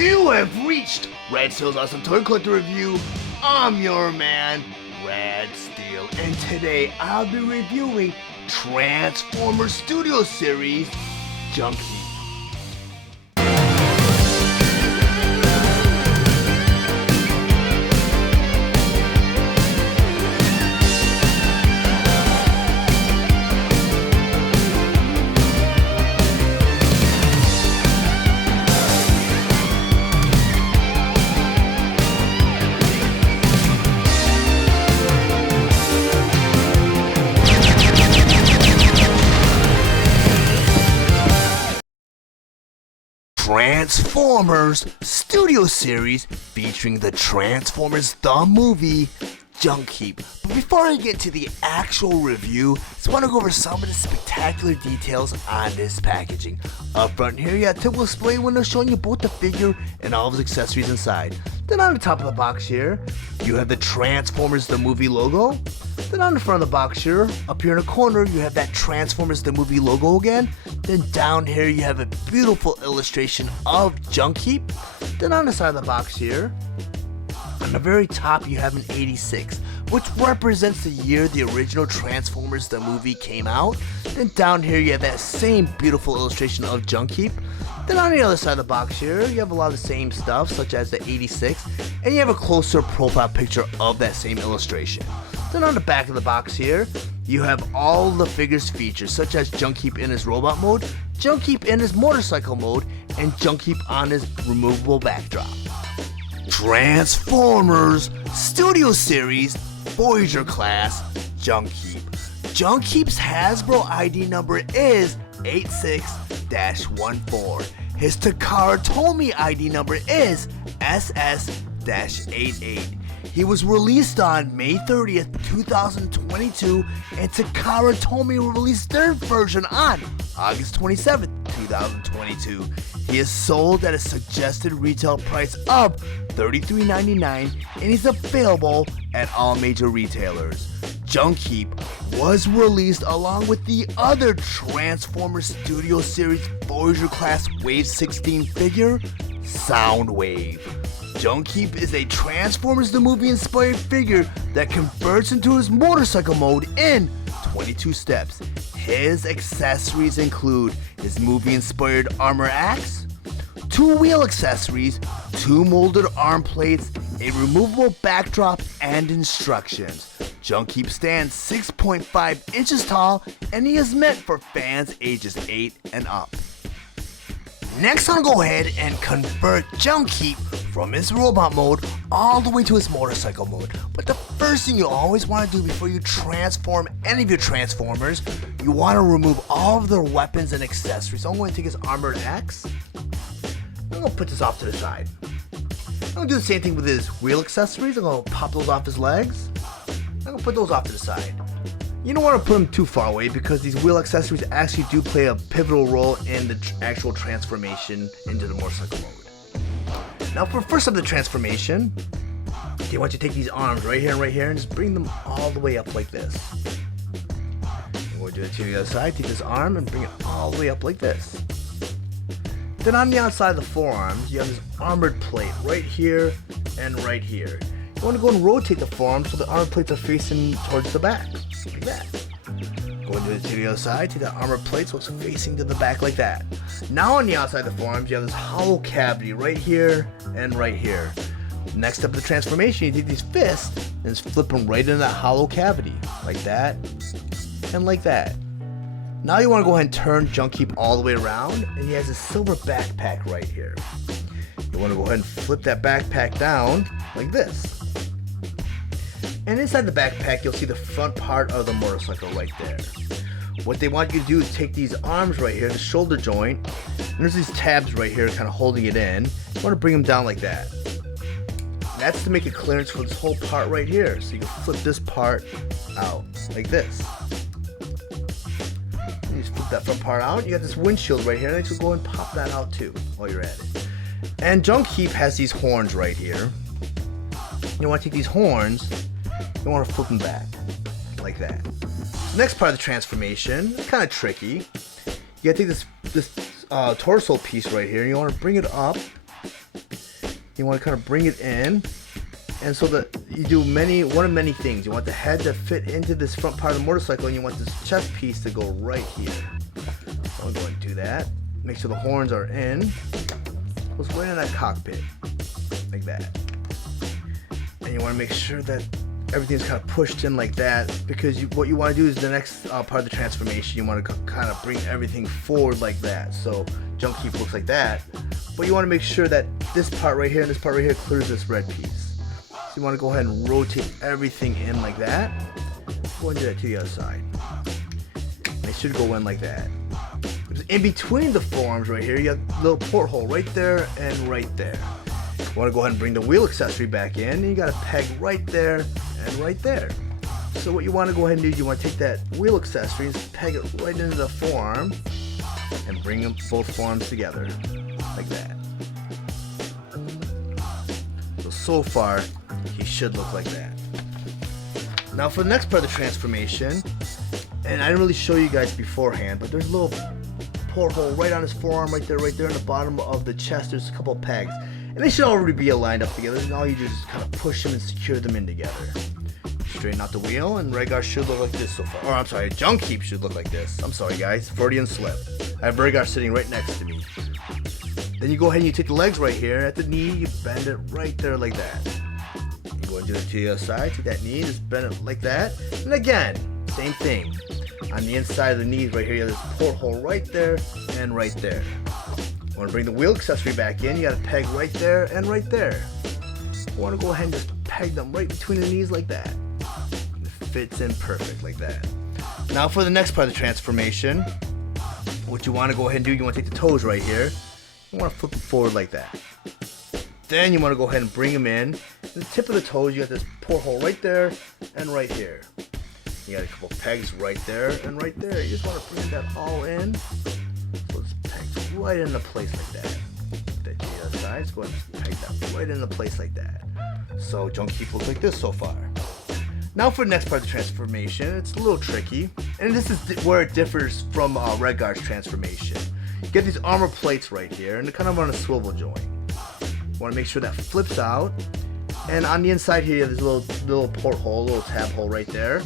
You have reached Red Steele's Awesome Toy Collector Review. I'm your man, Red Steele, and today I'll be reviewing Transformers Studio Series, Junkheap. Transformers Studio Series featuring the Transformers the movie, Junkheap. But before I get to the actual review, I just want to go over some of the spectacular details on this packaging. Up front here, you have a typical display window showing you both the figure and all of his accessories inside. Then on the top of the box here, you have the Transformers the movie logo. Then on the front of the box here, up here in the corner, you have that Transformers the movie logo again. Then down here, you have a beautiful illustration of Junkheap. Then on the side of the box here, on the very top, you have an 86, which represents the year the original Transformers the movie came out. Then down here, you have that same beautiful illustration of Junkheap. Then on the other side of the box here, you have a lot of the same stuff, such as the 86, and you have a closer profile picture of that same illustration. Then on the back of the box here, you have all the figures featured, such as Junkheap in his robot mode, Junkheap in his motorcycle mode, and Junkheap on his removable backdrop. Transformers Studio Series Voyager Class Junkheap. Junkheap's Hasbro ID number is 86-14. His Takara Tomy ID number is SS-88. He was released on May 30th, 2022, and Takara Tomy released their version on August 27th, 2022. He is sold at a suggested retail price of $33.99, and he's available at all major retailers. Junkheap was released along with the other Transformers Studio Series Voyager Class Wave 16 figure, Soundwave. Junkheap is a Transformers the movie inspired figure that converts into his motorcycle mode in 22 steps. His accessories include his movie inspired armor axe, 2 wheel accessories, 2 molded arm plates, a removable backdrop, and instructions. Junkheap stands 6.5 inches tall, and he is meant for fans ages 8 and up. Next, I'm gonna go ahead and convert Junkheap from his robot mode all the way to his motorcycle mode. But the first thing you always want to do before you transform any of your Transformers, you want to remove all of their weapons and accessories. So I'm going to take his armored axe. I'm going to put this off to the side. I'm going to do the same thing with his wheel accessories. I'm going to pop those off his legs. I'm going to put those off to the side. You don't want to put them too far away because these wheel accessories actually do play a pivotal role in the actual transformation into the motorcycle mode. Now for first of the transformation, I want you to take these arms right here and just bring them all the way up like this. And we'll do it to the other side. Take this arm and bring it all the way up like this. Then on the outside of the forearms, you have this armored plate right here and right here. You want to go and rotate the forearms so the armor plates are facing towards the back, like that. Go and do it to the other side, take that armored plate so it's facing to the back like that. Now on the outside of the forearms, you have this hollow cavity right here and right here. Next up the transformation, you take these fists and just flip them right into that hollow cavity, like that and like that. Now you want to go ahead and turn Junkheap all the way around, and he has a silver backpack right here. You want to go ahead and flip that backpack down like this. And inside the backpack, you'll see the front part of the motorcycle right there. What they want you to do is take these arms right here, the shoulder joint, and there's these tabs right here kind of holding it in. You want to bring them down like that. And that's to make a clearance for this whole part right here. So you can flip this part out like this. And you just flip that front part out. You got this windshield right here, and you go and pop that out too while you're at it. And Junkheap has these horns right here. You want to take these horns, you want to flip them back like that. Next part of the transformation, it's kind of tricky. You gotta take this torso piece right here, and you want to bring it up You want to kind of bring it in, and so that you do one of many things. You want the head to fit into this front part of the motorcycle, and you want this chest piece to go right here. So I'm going to do that. Make sure the horns are in. Goes right in that cockpit, like that. And you want to make sure that everything's kind of pushed in like that, because what you want to do is the next part of the transformation, you want to kind of bring everything forward like that. So Junkheap looks like that, but you want to make sure that this part right here and this part right here clears this red piece. So you want to go ahead and rotate everything in like that. Go and do that to the other side. And it should go in like that. In between the forearms right here, you have a little porthole right there and right there. You want to go ahead and bring the wheel accessory back in, and you got a peg right there and right there. So what you want to go ahead and do, you want to take that wheel accessory and peg it right into the forearm and bring them both forearms together like that. So far he should look like that. Now for the next part of the transformation, and I didn't really show you guys beforehand, but there's a little porthole right on his forearm right there in the bottom of the chest. There's a couple of pegs, and they should already be aligned up together, and all you do is kind of push them and secure them in together. Straighten out the wheel, and Rhaegar should look like this so far. Or I'm sorry, Junkheap should look like this. I'm sorry guys, Freudian slip. I have Rhaegar sitting right next to me. Then you go ahead and you take the legs right here at the knee, you bend it right there like that. You go and do it to the other side, take that knee, just bend it like that. And again, same thing. On the inside of the knees right here, you have this porthole right there and right there. You want to bring the wheel accessory back in, you got a peg right there and right there. You want to go ahead and just peg them right between the knees like that. It fits in perfect like that. Now for the next part of the transformation, what you want to go ahead and do, you want to take the toes right here. You want to flip them forward like that. Then you want to go ahead and bring them in. The tip of the toes, you got this porthole right there and right here. You got a couple pegs right there and right there. You just want to bring that all in. So it's pegged right into place like that. That to the other side, just go ahead and peg that right into place like that. So Junkheap looks like this so far. Now for the next part of the transformation, it's a little tricky, and this is where it differs from Rhaegar's transformation. You get these armor plates right here, and they're kind of on a swivel joint. You want to make sure that flips out, and on the inside here, you have this little porthole, little tab hole right there.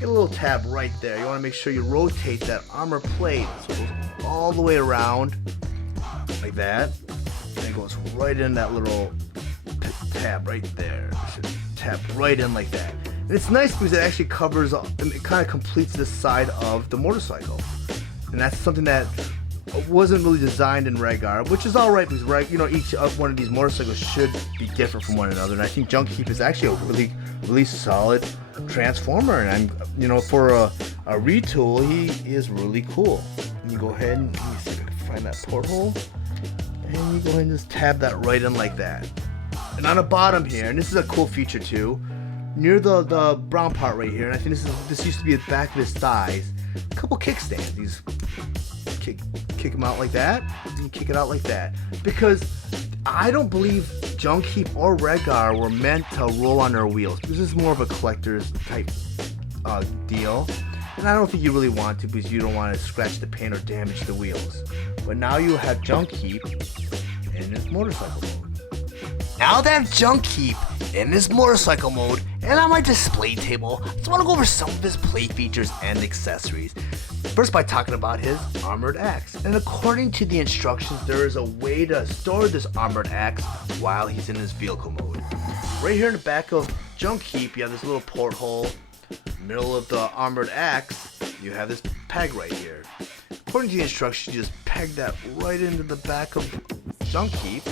Get a little tab right there. You want to make sure you rotate that armor plate so it goes all the way around like that, and it goes right in that little tab right there. It should tap right in like that. And it's nice because it actually covers, it kind of completes the side of the motorcycle, and that's something that wasn't really designed in Rhaegar, which is alright because each one of these motorcycles should be different from one another, and I think Junkheap is actually a really solid transformer, and for a retool, he is really cool. And you go ahead and let me see if I can find that porthole, and you go ahead and just tab that right in like that. And on the bottom here, and this is a cool feature too, near the brown part right here, and I think this used to be the back of his thighs, a couple kickstands. These kick them out like that, and you kick it out like that, because I don't believe Junkheap or Rhaegar were meant to roll on their wheels. This is more of a collector's type deal, and I don't think you really want to, because you don't want to scratch the paint or damage the wheels. But now you have Junkheap in his motorcycle mode. Now that I have Junkheap in his motorcycle mode and on my display table, I just want to go over some of his play features and accessories. First by talking about his armored axe. And according to the instructions, there is a way to store this armored axe while he's in his vehicle mode. Right here in the back of Junkheap, you have this little porthole. Middle of the armored axe, you have this peg right here. According to the instructions, you just peg that right into the back of Junkheap,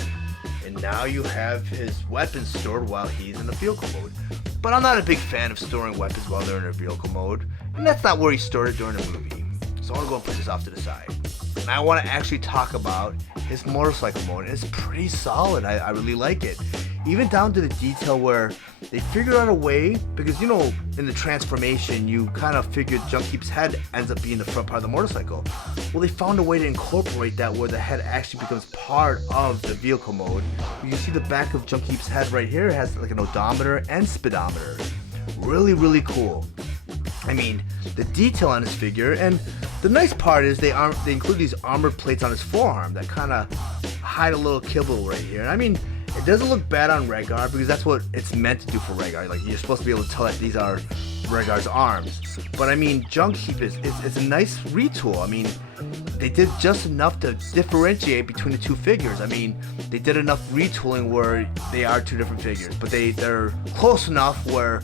and now you have his weapons stored while he's in the vehicle mode. But I'm not a big fan of storing weapons while they're in a vehicle mode, and that's not where he stored it during the movie. So I want to go and put this off to the side. And I want to actually talk about his motorcycle mode. It's pretty solid. I really like it. Even down to the detail where they figured out a way, because in the transformation you kind of figured Junkheap's head ends up being the front part of the motorcycle. Well, they found a way to incorporate that where the head actually becomes part of the vehicle mode. You can see the back of Junkheap's head right here. It has like an odometer and speedometer. Really cool. I mean, the detail on his figure, and the nice part is they include these armored plates on his forearm that kind of hide a little kibble right here. I mean, It doesn't look bad on Rhaegar because that's what it's meant to do for Rhaegar. Like, you're supposed to be able to tell that these are Rhaegar's arms. But I mean, Junkheap is a nice retool. I mean, they did just enough to differentiate between the two figures. I mean, they did enough retooling where they are two different figures, but they're close enough where,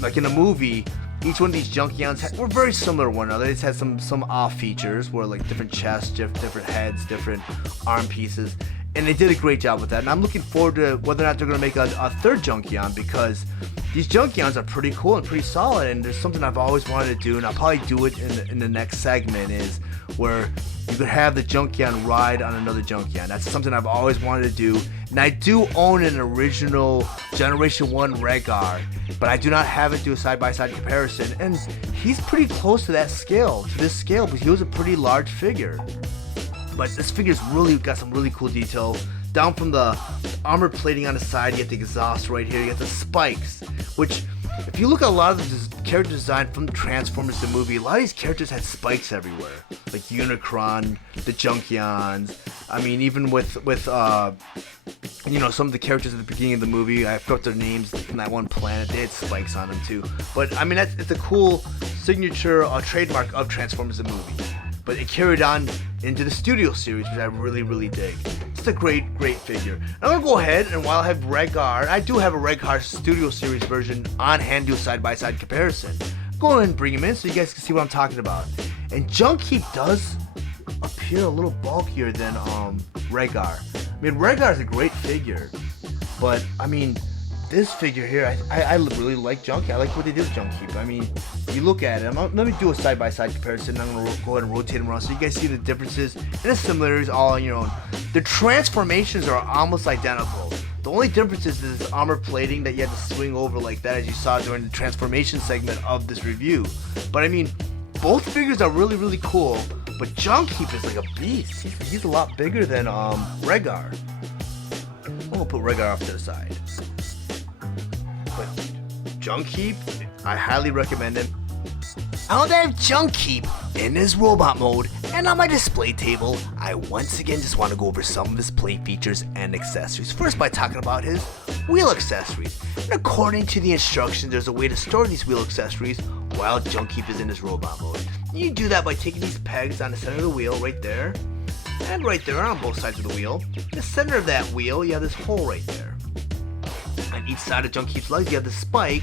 like in a movie, each one of these Junkions were very similar to one another. They just had some off features where like different chests, different heads, different arm pieces. And they did a great job with that. And I'm looking forward to whether or not they're going to make a third Junkion, because these Junkions are pretty cool and pretty solid. And there's something I've always wanted to do, and I'll probably do it in the next segment, is where you could have the Junkion ride on another Junkion. That's something I've always wanted to do. And I do own an original Generation 1 Rhaegar, but I do not have it do a side-by-side comparison. And he's pretty close to this scale, because he was a pretty large figure. But this figure's really got some really cool detail. Down from the armor plating on the side, you get the exhaust right here, you get the spikes, which, if you look at a lot of the character design from the Transformers the movie, a lot of these characters had spikes everywhere. Like Unicron, the Junkions. I mean, even with you know, some of the characters at the beginning of the movie, I forgot their names from that one planet, they had spikes on them too. But I mean, it's a cool signature trademark of Transformers the movie. But it carried on into the studio series, which I really, really dig. It's a great figure. I'm going to go ahead, and while I have Rhaegar, I do have a Rhaegar studio series version on hand, do a side-by-side comparison. Go ahead and bring him in so you guys can see what I'm talking about. And Junkheap does appear a little bulkier than Rhaegar. I mean, Rhaegar is a great figure, but I mean, this figure here, I really like Junkheap. I like what they did with Junkheap. I mean, you look at it. Let me do a side-by-side comparison. I'm going to go ahead and rotate them around so you guys see the differences and the similarities all on your own. The transformations are almost identical. The only difference is this armor plating that you had to swing over like that, as you saw during the transformation segment of this review. But I mean, both figures are really, really cool, but Junkheap is like a beast. He's a lot bigger than Rhaegar. I'm going to put Rhaegar off to the side. But Junkheap, I highly recommend him. Now that I have Junkheap in his robot mode and on my display table, I once again just want to go over some of his play features and accessories. First, by talking about his wheel accessories. And according to the instructions, there's a way to store these wheel accessories while Junkheap is in his robot mode. You do that by taking these pegs on the center of the wheel right there, and right there on both sides of the wheel. In the center of that wheel, you have this hole right there. On each side of Junkheap's legs, you have the spike,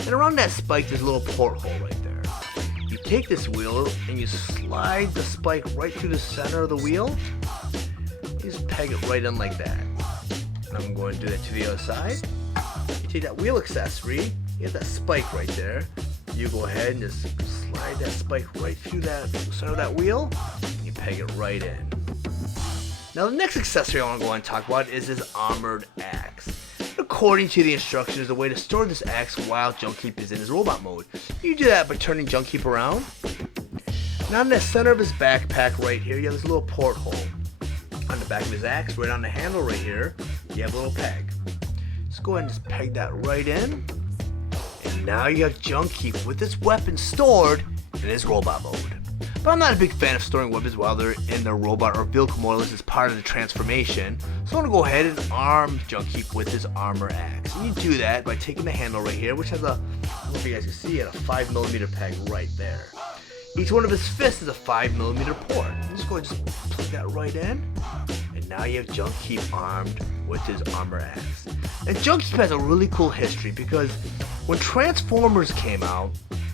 and around that spike, there's a little porthole right there. You take this wheel, and you slide the spike right through the center of the wheel. You just peg it right in like that. And I'm going to do that to the other side. You take that wheel accessory, you have that spike right there. You go ahead and just slide that spike right through that center of that wheel, and you peg it right in. Now, the next accessory I want to go and talk about is his armored axe. According to the instructions, there's a way to store this axe while Junkheap is in his robot mode. You do that by turning Junkheap around. Now in the center of his backpack right here, you have this little porthole. On the back of his axe, right on the handle right here, you have a little peg. Just go ahead and just peg that right in. And now you have Junkheap with his weapon stored in his robot mode. But I'm not a big fan of storing weapons while they're in their robot or vehicle mode unless it's part of the transformation. So I'm going to go ahead and arm Junkheap with his armor axe. And you do that by taking the handle right here, which has a, I don't know if you guys can see it, a 5mm peg right there. Each one of his fists is a 5mm port. You just go ahead and just plug that right in. And now you have Junkheap armed with his armor axe. And Junkheap has a really cool history because when Transformers came out,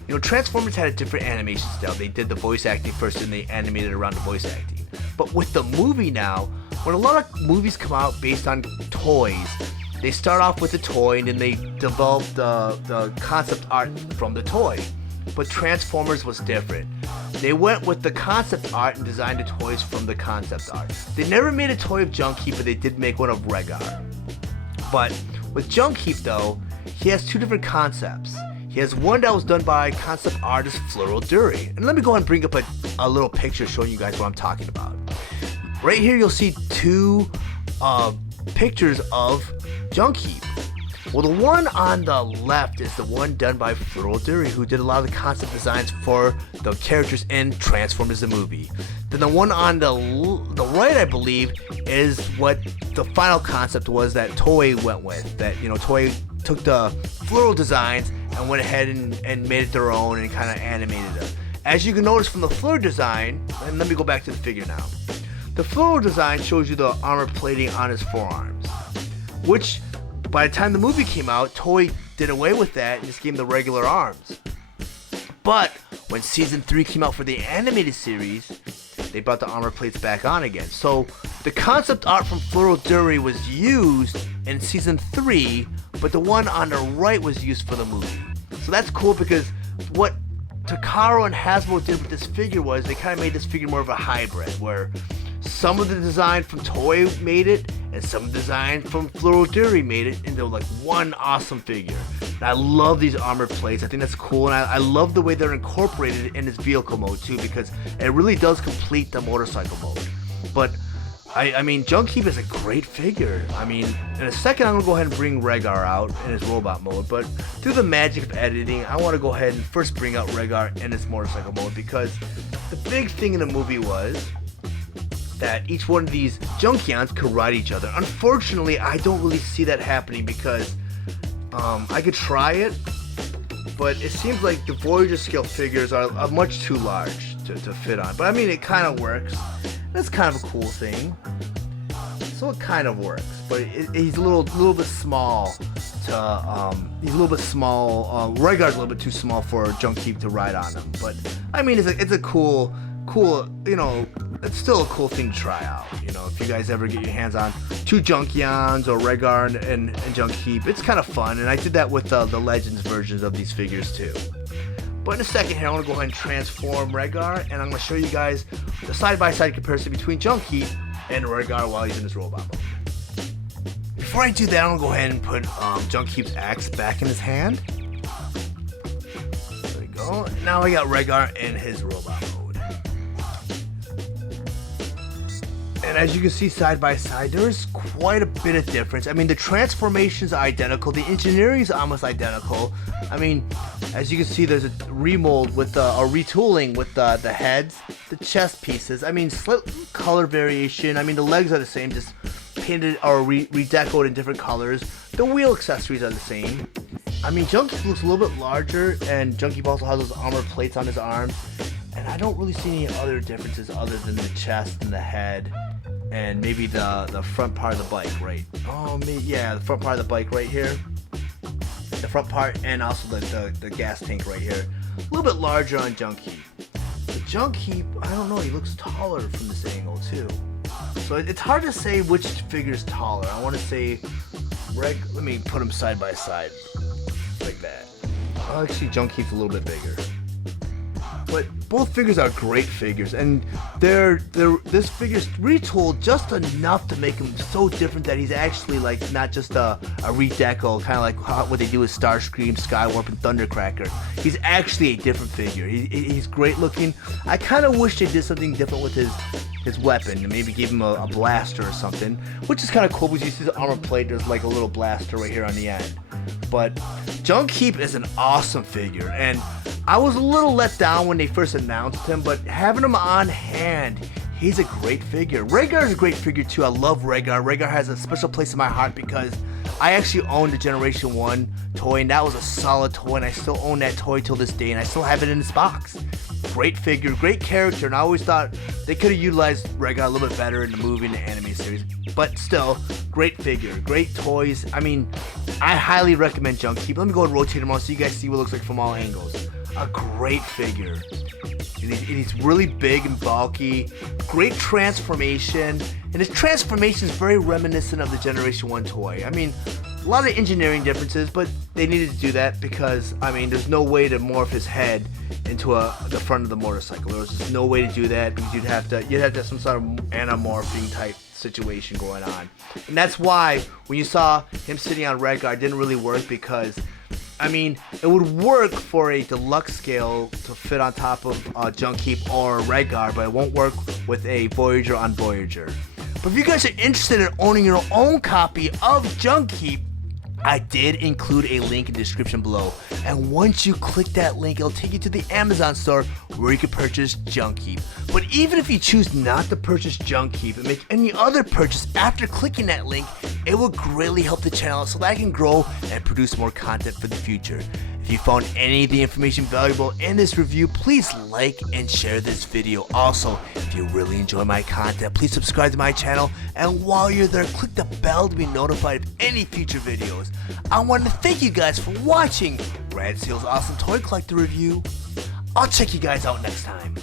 you know, Transformers had a different animation style. They did the voice acting first and they animated around the voice acting. But with the movie now, when a lot of movies come out based on toys, they start off with the toy and then they develop the concept art from the toy. But Transformers was different. They went with the concept art and designed the toys from the concept art. They never made a toy of Junkheap, but they did make one of Rhaegar. But with Junkheap though, he has two different concepts. He has one that was done by concept artist Fleur Dury. And let me go ahead and bring up a little picture showing you guys what I'm talking about. Right here you'll see two pictures of Junkheap. Well, the one on the left is the one done by Dury, who did a lot of the concept designs for the characters in Transformers the movie. Then the one on the right, I believe, is what the final concept was that Toei went with. That, you know, Toei took the floral designs and went ahead and made it their own and kind of animated it. As you can notice from the floor design, and let me go back to the figure now. The floral design shows you the armor plating on his forearms, which by the time the movie came out, Toei did away with that and just gave him the regular arms. But when season 3 came out for the animated series, they brought the armor plates back on again. So the concept art from Dury was used in season 3, but the one on the right was used for the movie. So that's cool, because what Takara and Hasbro did with this figure was they kind of made this figure more of a hybrid, where some of the design from Toei made it, and some of the design from Dury made it into like one awesome figure. And I love these armor plates. I think that's cool, and I love the way they're incorporated in this vehicle mode too, because it really does complete the motorcycle mode. But I mean, Junkheap is a great figure. I mean, in a second I'm gonna go ahead and bring Rhaegar out in his robot mode, but through the magic of editing, I want to go ahead and first bring out Rhaegar in his motorcycle mode, because the big thing in the movie was that each one of these Junkions could ride each other. Unfortunately, I don't really see that happening, because I could try it, but it seems like the Voyager scale figures are much too large to fit on. But I mean, it kind of works. That's kind of a cool thing. So it kind of works, but he's a little bit small to he's a little bit small. Rhaegar's a little bit too small for Junkheap to ride on him. But I mean, it's a cool, you know, it's still a cool thing to try out. You know, if you guys ever get your hands on 2 Junkions or Rhaegar and Junkheap, it's kind of fun. And I did that with the Legends versions of these figures too. But in a second here, I want to go ahead and transform Rhaegar, and I'm going to show you guys the side-by-side comparison between Junkheap and Rhaegar while he's in his robot mode. Before I do that, I'm going to go ahead and put Junkheap's axe back in his hand. There we go. Now I got Rhaegar in his robot mode. And as you can see side by side, there's quite a bit of difference. I mean, the transformations are identical. The engineering is almost identical. I mean, as you can see, there's a remold with a retooling with the heads, the chest pieces. I mean, slight color variation. I mean, the legs are the same, just painted or redecorated in different colors. The wheel accessories are the same. I mean, Junkheap looks a little bit larger, and Junkheap also has those armor plates on his arms. And I don't really see any other differences other than the chest and the head. And maybe the front part of the bike, right? Oh, yeah, the front part of the bike right here. The front part, and also the gas tank right here. A little bit larger on Junkheap. The Junkheap, I don't know, he looks taller from this angle too. So it's hard to say which figure is taller. I want to say, let me put them side by side, like that. Actually, Junkheap's a little bit bigger. But both figures are great figures, and this figure's retooled just enough to make him so different that he's actually like not just a redeco, kind of like what they do with Starscream, Skywarp, and Thundercracker. He's actually a different figure. He's great looking. I kind of wish they did something different with his weapon, and maybe gave him a blaster or something, which is kind of cool because you see the armor plate, there's like a little blaster right here on the end. But Junkheap is an awesome figure, and I was a little let down when they first announced him, but having him on hand, he's a great figure. Rhaegar is a great figure too. I love Rhaegar. Rhaegar has a special place in my heart because I actually owned the Generation 1 toy, and that was a solid toy, and I still own that toy till this day, and I still have it in this box. Great figure, great character, and I always thought they could have utilized Rhaegar a little bit better in the movie and the anime series. But still, great figure, great toys. I mean, I highly recommend Junkheap. Let me go and rotate him on so you guys see what it looks like from all angles. A great figure. And he's really big and bulky. Great transformation. And his transformation is very reminiscent of the Generation 1 toy. I mean, a lot of engineering differences, but they needed to do that because, I mean, there's no way to morph his head into the front of the motorcycle. There was just no way to do that because you'd have to have some sort of anamorphing type situation going on. And that's why when you saw him sitting on Rhaegar, it didn't really work because, I mean, it would work for a deluxe scale to fit on top of Junkheap or Rhaegar, but it won't work with a Voyager on Voyager. But if you guys are interested in owning your own copy of Junkheap, I did include a link in the description below, and once you click that link, it'll take you to the Amazon store where you can purchase Junkheap. But even if you choose not to purchase Junkheap and make any other purchase after clicking that link, it will greatly help the channel so that I can grow and produce more content for the future. If you found any of the information valuable in this review, please like and share this video. Also, if you really enjoy my content, please subscribe to my channel, and while you're there, click the bell to be notified of any future videos. I want to thank you guys for watching Steele's Awesome Toy Collector Review. I'll check you guys out next time.